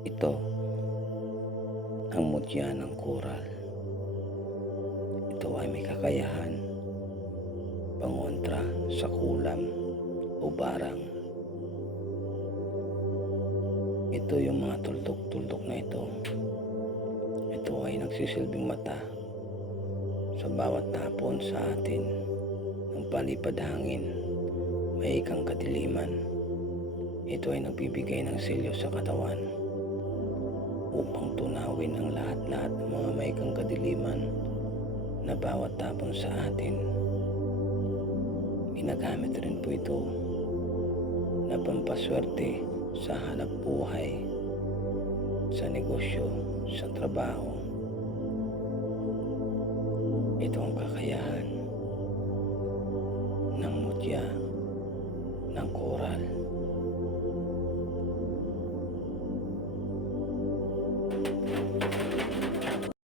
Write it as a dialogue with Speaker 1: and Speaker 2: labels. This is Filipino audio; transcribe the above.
Speaker 1: Ito ang mutya ng koral. Ito ay may kakayahan pangontra sa kulam o barang. Ito yung mga tuldok-tuldok na ito. Ito ay nagsisilbing mata sa bawat tapon sa atin ng palipad hangin, may ikang kadiliman. Ito ay nagbibigay ng silyo sa katawan upang tunawin ang lahat-lahat ng mga maikang kadiliman na bawat tapon sa atin. Ginagamit rin po ito na pampaswerte sa hanap buhay, sa negosyo, sa trabaho. Ito ang kakayahan ng mutya, ng koral,